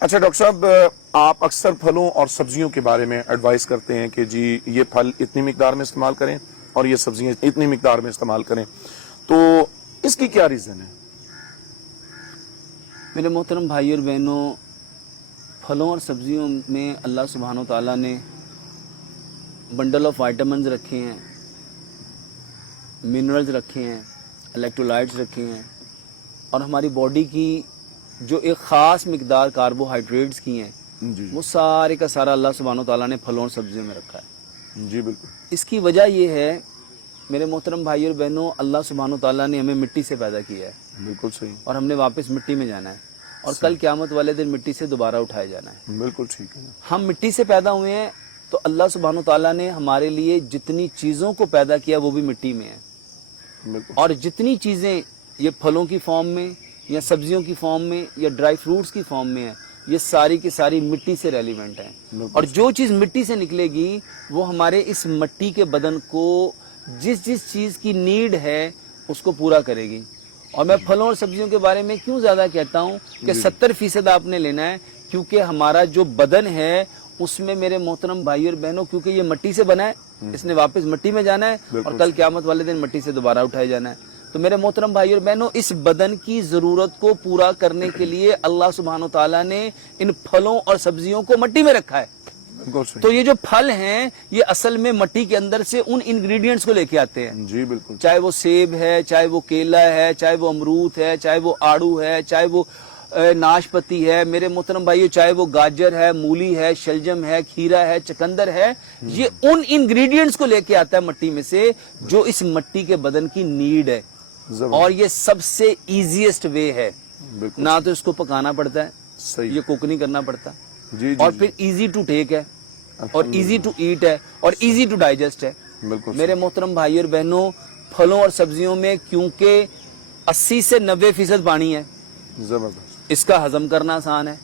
اچھا ڈاکٹر صاحب، آپ اکثر پھلوں اور سبزیوں کے بارے میں ایڈوائز کرتے ہیں کہ جی یہ پھل اتنی مقدار میں استعمال کریں اور یہ سبزیاں اتنی مقدار میں استعمال کریں، تو اس کی کیا ریزن ہے؟ میرے محترم بھائی اور بہنوں، پھلوں اور سبزیوں میں اللہ سبحانہ و تعالیٰ نے بنڈل آف وائٹامنز رکھے ہیں، منرلز رکھے ہیں، الیکٹرولائٹس رکھے ہیں، اور ہماری باڈی کی جو ایک خاص مقدار کاربوہائیڈریٹس کی ہیں جی وہ سارے کا سارا اللہ سبحانہ و تعالیٰ نے پھلوں اور سبزیوں میں رکھا ہے۔ جی بالکل اس کی وجہ یہ ہے میرے محترم بھائی اور بہنوں، اللہ سبحانہ و تعالیٰ نے ہمیں مٹی سے پیدا کیا ہے بالکل صحیح، اور ہم نے واپس مٹی میں جانا ہے، اور کل قیامت والے دن مٹی سے دوبارہ اٹھائے جانا ہے۔ بالکل ٹھیک ہے، ہم مٹی سے پیدا ہوئے ہیں تو اللہ سبحانہ و تعالیٰ نے ہمارے لیے جتنی چیزوں کو پیدا کیا وہ بھی مٹی میں ہے، بالکل، اور جتنی چیزیں یہ پھلوں کی فارم میں یا سبزیوں کی فارم میں یا ڈرائی فروٹس کی فارم میں ہیں، یہ ساری کی ساری مٹی سے ریلیونٹ ہیں، اور جو چیز مٹی سے نکلے گی وہ ہمارے اس مٹی کے بدن کو جس چیز کی نیڈ ہے اس کو پورا کرے گی۔ اور میں پھلوں اور سبزیوں کے بارے میں کیوں زیادہ کہتا ہوں کہ 70% آپ نے لینا ہے، کیونکہ ہمارا جو بدن ہے اس میں میرے محترم بھائی اور بہنوں، کیونکہ یہ مٹی سے بنا ہے، اس نے واپس مٹی میں جانا ہے اور کل قیامت والے دن مٹی سے دوبارہ اٹھائے جانا ہے۔ تو میرے محترم بھائی اور بہنوں، اس بدن کی ضرورت کو پورا کرنے کے لیے اللہ سبحانہ و تعالیٰ نے ان پھلوں اور سبزیوں کو مٹی میں رکھا ہے۔ بالکل صحیح، تو یہ جو پھل ہیں یہ اصل میں مٹی کے اندر سے ان انگریڈینٹس کو لے کے آتے ہیں، جی بالکل، چاہے وہ سیب ہے، چاہے وہ کیلا ہے، چاہے وہ امرود ہے، چاہے وہ آڑو ہے، چاہے وہ ناشپتی ہے، میرے محترم بھائیو، چاہے وہ گاجر ہے، مولی ہے، شلجم ہے، کھیرا ہے، چکندر ہے، یہ ان انگریڈینٹس کو لے کے آتا ہے مٹی میں سے جو اس مٹی کے بدن کی نیڈ ہے، اور یہ سب سے ایزیسٹ وے ہے، بالکل نہ تو اس کو پکانا پڑتا ہے، صحیح، یہ کوک نہیں کرنا پڑتا، جی اور پھر ایزی ٹو ٹیک ہے، اور ایزی ٹو ایٹ ہے، اور ایزی ٹو ڈائجسٹ ہے۔ بالکل میرے محترم بھائی اور بہنوں، پھلوں اور سبزیوں میں کیونکہ 80 سے 90% پانی ہے، زبردست، اس کا ہضم کرنا آسان ہے۔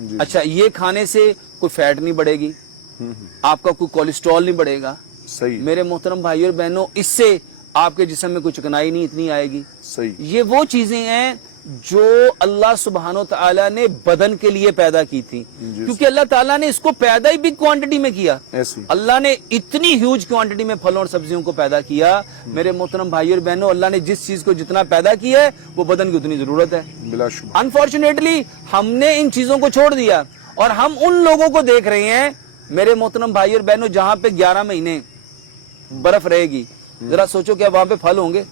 جی اچھا، یہ کھانے سے کوئی فیٹ نہیں بڑھے گی، آپ کا کوئی کولیسٹرول نہیں بڑھے گا۔ صحیح، میرے محترم بھائی اور بہنوں، اس سے آپ کے جسم میں کوئی چکنائی نہیں اتنی آئے گی۔ صحیح، یہ وہ چیزیں ہیں جو اللہ سبحانہ و تعالیٰ نے بدن کے لیے پیدا کی تھی، کیونکہ اللہ تعالیٰ نے اس کو پیدا ہی بگ کوانٹٹی میں کیا۔ ایسی، اللہ نے اتنی ہیوج کوانٹٹی میں پھلوں اور سبزیوں کو پیدا کیا۔ میرے محترم بھائی اور بہنوں، اللہ نے جس چیز کو جتنا پیدا کیا ہے وہ بدن کی اتنی ضرورت ہے۔ بلا شبہ، انفارچونیٹلی ہم نے ان چیزوں کو چھوڑ دیا، اور ہم ان لوگوں کو دیکھ رہے ہیں میرے محترم بھائی اور بہنوں جہاں پہ 11 مہینے برف رہے گی، ذرا سوچو کیا وہاں پہ پھل ہوں گے،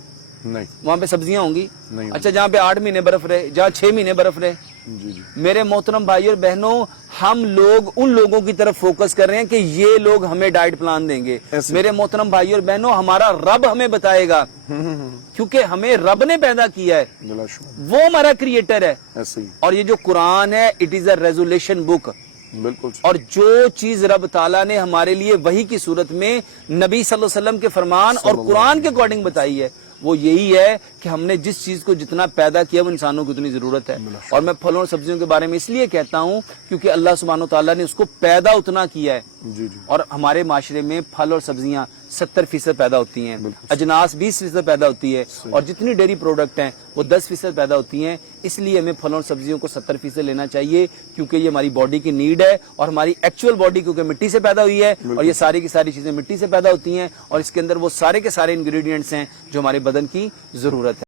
نہیں، وہاں پہ سبزیاں ہوں گی؟ نہیں، اچھا، جہاں پہ 8 مہینے برف رہے، جہاں 6 مہینے برف رہے، جی جی، میرے محترم بھائی اور بہنوں، ہم لوگ ان لوگوں کی طرف فوکس کر رہے ہیں کہ یہ لوگ ہمیں ڈائٹ پلان دیں گے۔ میرے محترم بھائی اور بہنوں، ہمارا رب ہمیں بتائے گا، کیونکہ ہمیں رب نے پیدا کیا ہے، بلا شبہ، وہ ہمارا کریٹر ہے۔ ایسے ہی، اور یہ جو قرآن ہے، اٹ از اے ریزولیشن بک، بالکل، اور جو چیز رب تعالیٰ نے ہمارے لیے وحی کی صورت میں نبی صلی اللہ علیہ وسلم کے فرمان اور قرآن کے اکارڈنگ بتائی ہے، وہ یہی ہے کہ ہم نے جس چیز کو جتنا پیدا کیا وہ انسانوں کو اتنی ضرورت ہے۔ اور میں پھلوں اور سبزیوں کے بارے میں اس لیے کہتا ہوں کیونکہ اللہ سبحانہ و تعالیٰ نے اس کو پیدا اتنا کیا ہے، جی جی، اور ہمارے معاشرے میں پھل اور سبزیاں 70% پیدا ہوتی ہیں، اجناس 20% پیدا ہوتی ہے، اور جتنی ڈیری پروڈکٹ ہیں وہ 10% پیدا ہوتی ہیں۔ اس لیے ہمیں پھلوں اور سبزیوں کو 70% لینا چاہیے، کیونکہ یہ ہماری باڈی کی نیڈ ہے، اور ہماری ایکچوئل باڈی کیونکہ مٹی سے پیدا ہوئی ہے، اور یہ ساری کی ساری چیزیں مٹی سے پیدا ہوتی ہیں، اور اس کے اندر وہ سارے کے سارے انگریڈینٹس ہیں جو ہمارے بدن کی ضرورت ہے۔